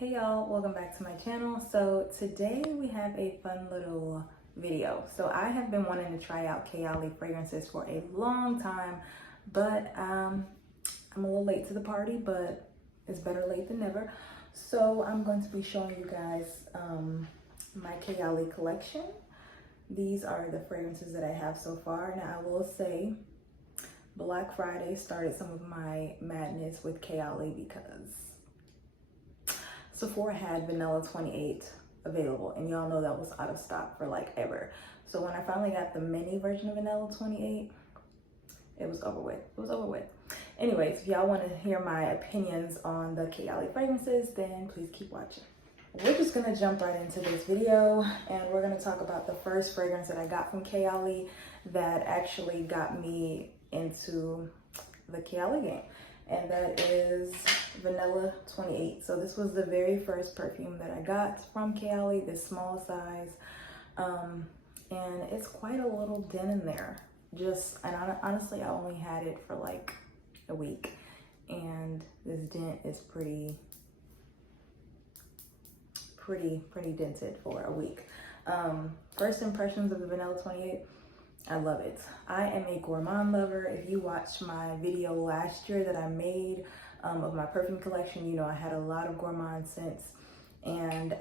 Hey y'all, welcome back to my channel. So today we have a fun little video. So I have been wanting to try out Kayali Fragrances for a long time, but I'm a little late to the party, but it's better late than never. So I'm going to be showing you guys my Kayali collection. These are the fragrances that I have so far. Now I will say Black Friday started some of my madness with Kayali because Sephora had Vanilla 28 available, and y'all know that was out of stock for like ever. So when I finally got the mini version of Vanilla 28, it was over with. It was over with. Anyways, if y'all want to hear my opinions on the Kayali fragrances, then please keep watching. We're just gonna jump right into this video, and we're gonna talk about the first fragrance that I got from Kayali that actually got me into the Kayali game, and that is Vanilla 28. So this was the very first perfume that I got from Kayali, this small size, and it's quite a little dent in there. Honestly, I only had it for like a week, and this dent is pretty dented for a week. First impressions of the Vanilla 28, I love it. I am a gourmand lover. If you watched my video last year that I made of my perfume collection, you know I had a lot of gourmand scents, and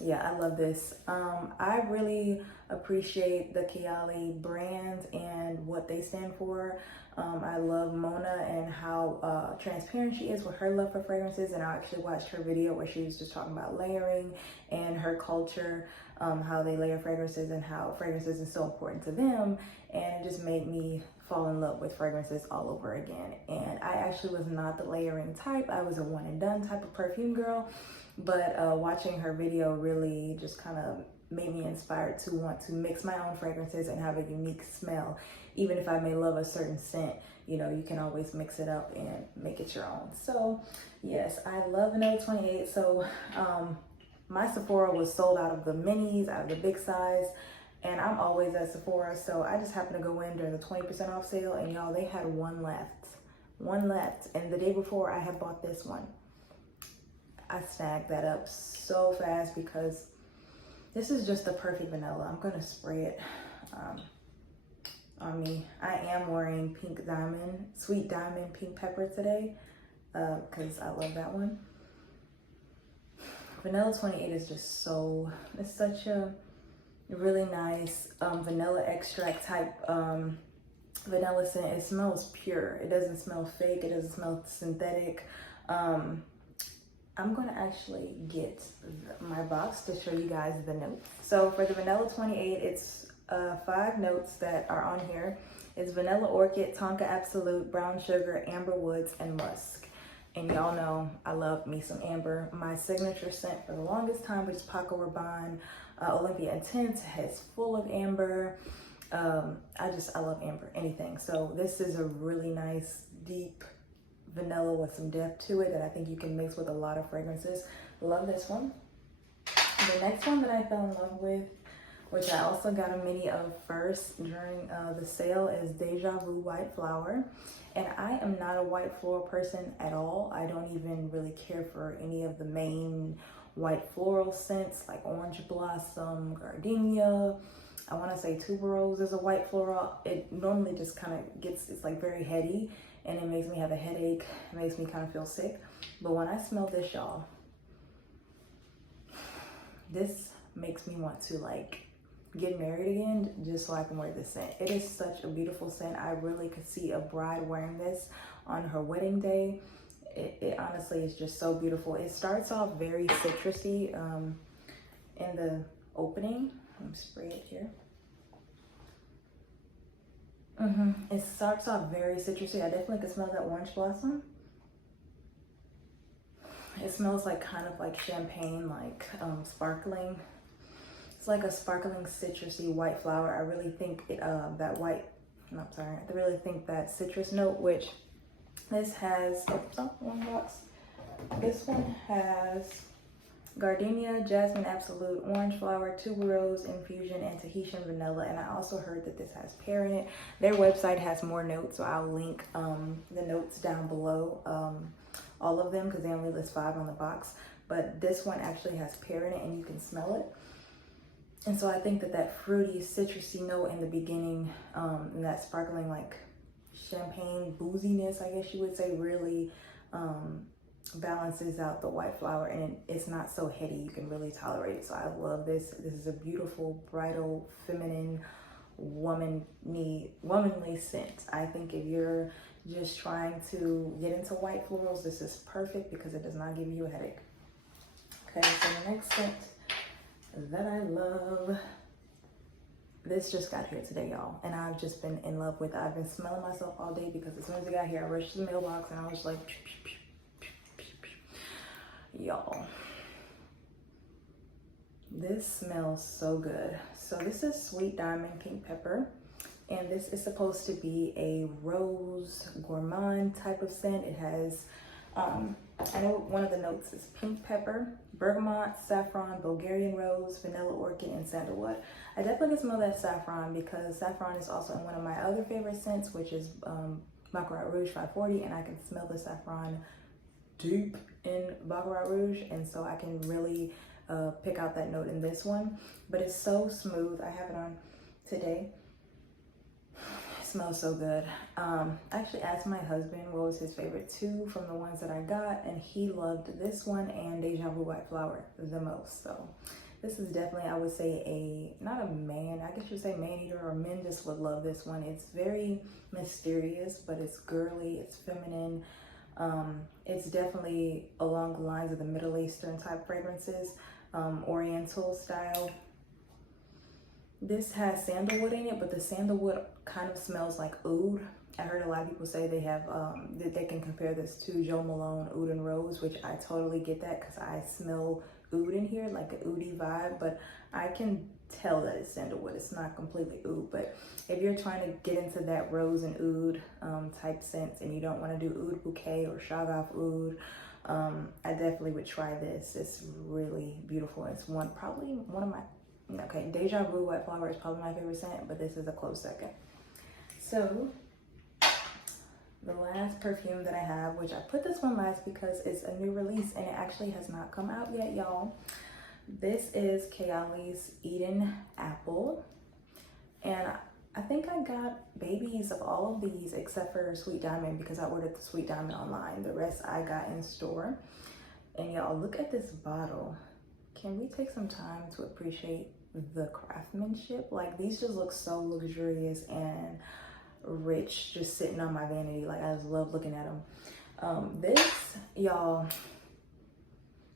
yeah, I love this. I really appreciate the Kayali brand and what they stand for. I love Mona and how transparent she is with her love for fragrances, and I actually watched her video where she was just talking about layering and her culture, how they layer fragrances and how fragrances is so important to them, and it just made me fall in love with fragrances all over again. And I actually was not the layering type. I was a one and done type of perfume girl, but watching her video really just kind of made me inspired to want to mix my own fragrances and have a unique smell. Even if I may love a certain scent, you know, you can always mix it up and make it your own. So yes, I love Vanilla 28. So my Sephora was sold out of the minis, out of the big size, and I'm always at Sephora, so I just happened to go in during the 20% off sale, and y'all, they had one left, and the day before I had bought this one. I snagged that up so fast because this is just the perfect vanilla. I'm gonna spray it on me. I am wearing pink diamond, sweet diamond pink pepper today because I love that one. Vanilla 28 is just so, it's such a really nice vanilla extract type vanilla scent. It smells pure. It doesn't smell fake. It doesn't smell synthetic. I'm gonna actually get my box to show you guys the notes. So for the Vanilla 28, it's 5 notes that are on here. It's vanilla orchid, Tonka absolute, brown sugar, amber woods, and musk. And y'all know I love me some amber. My signature scent for the longest time, which is Paco Rabanne Olympia Intense, has full of amber. I love amber, anything. So this is a really nice, deep vanilla with some depth to it that I think you can mix with a lot of fragrances. Love this one. The next one that I fell in love with, which I also got a mini of first during the sale, is Deja Vu White Flower. And I am not a white floral person at all. I don't even really care for any of the main white floral scents like Orange Blossom, Gardenia. I want to say Tuberose is a white floral. It normally just kind of gets, it's like very heady, and it makes me have a headache. It makes me kind of feel sick. But when I smell this, y'all, this makes me want to like get married again just so I can wear this scent. It is such a beautiful scent. I really could see a bride wearing this on her wedding day. It honestly is just so beautiful. It starts off very citrusy in the opening. Let me spray it here. It starts off very citrusy. I definitely could smell that orange blossom. It smells like kind of like champagne, like sparkling. It's like a sparkling citrusy white flower. I really think I really think that citrus note, which this has, one box. This one has Gardenia, Jasmine Absolute, Orange Flower, Tuberose, Infusion, and Tahitian Vanilla. And I also heard that this has Pear in it. Their website has more notes, so I'll link the notes down below all of them because they only list 5 on the box. But this one actually has pear in it and you can smell it. And so I think that that fruity, citrusy note in the beginning, and that sparkling like champagne booziness, I guess you would say, really balances out the white flower, and it's not so heady. You can really tolerate it. So I love this. This is a beautiful, bridal, feminine, womanly scent. I think if you're just trying to get into white florals, this is perfect because it does not give you a headache. Okay, so the next scent that I love, this just got here today, y'all, and I've just been in love with it. I've been smelling myself all day because as soon as it got here, I rushed to the mailbox and I was like, y'all, this smells so good. So this is Sweet Diamond Pink Pepper, and this is supposed to be a rose gourmand type of scent. It has I know one of the notes is pink pepper, bergamot, saffron, Bulgarian rose, vanilla orchid, and sandalwood. I definitely can smell that saffron because saffron is also in one of my other favorite scents, which is Baccarat Rouge 540, and I can smell the saffron deep in Baccarat Rouge, and so I can really pick out that note in this one. But it's so smooth. I have it on today. Smells so good. I actually asked my husband what was his favorite 2 from the ones that I got, and he loved this one and Deja Vu White Flower the most. So this is definitely, I would say, not a man, I guess you would say man eater, or men just would love this one. It's very mysterious, but it's girly, it's feminine. It's definitely along the lines of the Middle Eastern type fragrances, Oriental style. This has sandalwood in it, but the sandalwood kind of smells like oud. I heard a lot of people say they have that they can compare this to Jo Malone Oud and Rose, which I totally get that because I smell oud in here, like an oudy vibe, but I can tell that it's sandalwood. It's not completely oud, but if you're trying to get into that rose and oud type scents and you don't want to do oud bouquet or shagaf oud, I definitely would try this. It's really beautiful. It's probably one of my, okay, Deja Vu White Flower is probably my favorite scent, but this is a close second. So the last perfume that I have, which I put this one last because it's a new release and it actually has not come out yet, y'all. This is Kayali's Eden Apple, and I think I got babies of all of these except for Sweet Diamond because I ordered the Sweet Diamond online. The rest I got in store. And y'all, look at this bottle. Can we take some time to appreciate the craftsmanship? Like, these just look so luxurious and rich just sitting on my vanity. Like, I just love looking at them. This, y'all,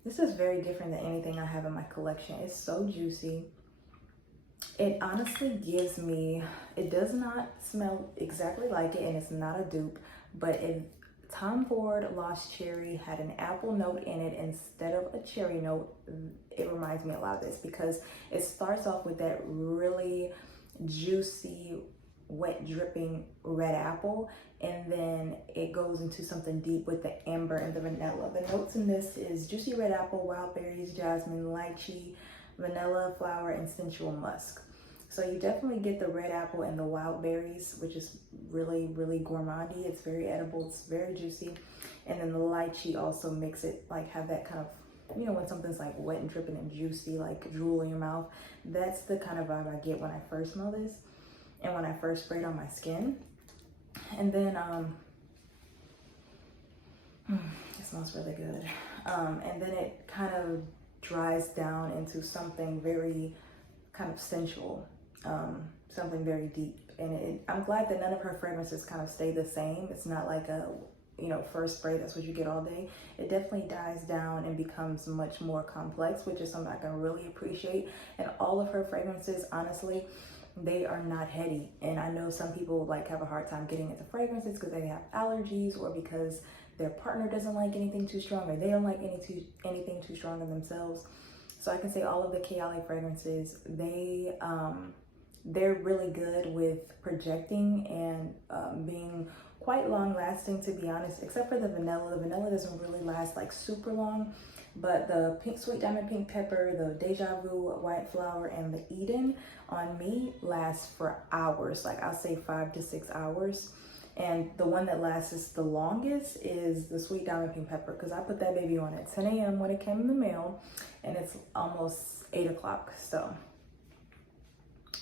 this is very different than anything I have in my collection. It's so juicy. It honestly gives me, it does not smell exactly like it, and it's not a dupe, but Tom Ford Lost Cherry had an apple note in it instead of a cherry note. It reminds me a lot of this because it starts off with that really juicy, wet dripping red apple, and then it goes into something deep with the amber and the vanilla. The notes in this is juicy red apple, wild berries, jasmine, lychee, vanilla flower, and sensual musk. So you definitely get the red apple and the wild berries, which is really, really gourmandy. It's very edible, it's very juicy. And then the lychee also makes it like have that kind of, you know, when something's like wet and dripping and juicy, like drool in your mouth. That's the kind of vibe I get when I first smell this and when I first spray it on my skin. And then it smells really good. And then it kind of dries down into something very kind of sensual, something very deep. And I'm glad that none of her fragrances kind of stay the same. It's not like a, you know, first spray, that's what you get all day. It definitely dies down and becomes much more complex, which is something I can really appreciate. And all of her fragrances, honestly, they are not heady. And I know some people like have a hard time getting into fragrances because they have allergies or because their partner doesn't like anything too strong or they don't like anything too strong in themselves. So I can say all of the Kayali fragrances, they're really good with projecting and being quite long lasting, to be honest, except for the vanilla. The vanilla doesn't really last like super long, but the pink Sweet Diamond Pink Pepper, the Deja Vu White Flower, and the Eden on me lasts for hours. Like I'll say 5 to 6 hours. And the one that lasts the longest is the Sweet Diamond Pink Pepper, because I put that baby on at 10 a.m. when it came in the mail, and it's almost 8 o'clock, so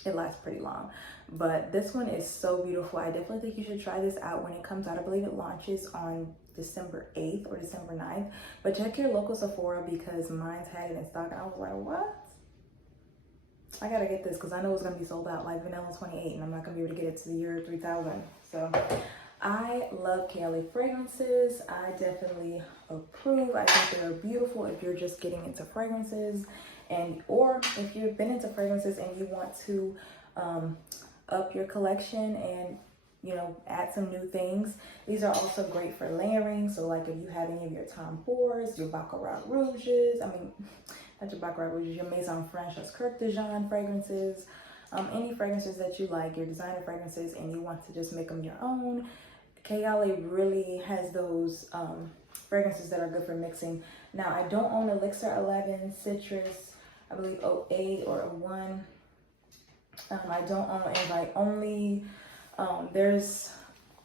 it lasts pretty long. But this one is so beautiful. I definitely think you should try this out when it comes out. I believe it launches on December 8th or December 9th. But check your local Sephora, because mine's had it in stock, and I was like, what? I gotta get this because I know it's gonna be sold out like Vanilla 28, and I'm not gonna be able to get it to the year 3000. So I love Kayali Fragrances. I definitely approve. I think they're beautiful if you're just getting into fragrances, and or if you've been into fragrances and you want to up your collection and, you know, add some new things. These are also great for layering. So like if you have any of your Tom Fords, your Baccarat Rouges, not your Baccarat Rouges, your Maison Franchise Kirk de Jean fragrances, any fragrances that you like, your designer fragrances, and you want to just make them your own. Kayali really has those fragrances that are good for mixing. Now, I don't own Elixir 11, Citrus, I believe 08 or 01. I don't own Invite Only. There's,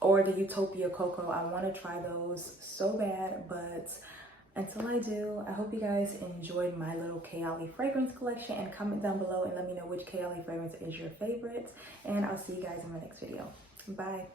or the Utopia Cocoa. I want to try those so bad, but until I do, I hope you guys enjoyed my little Kayali fragrance collection, and comment down below and let me know which Kayali fragrance is your favorite, and I'll see you guys in my next video. Bye.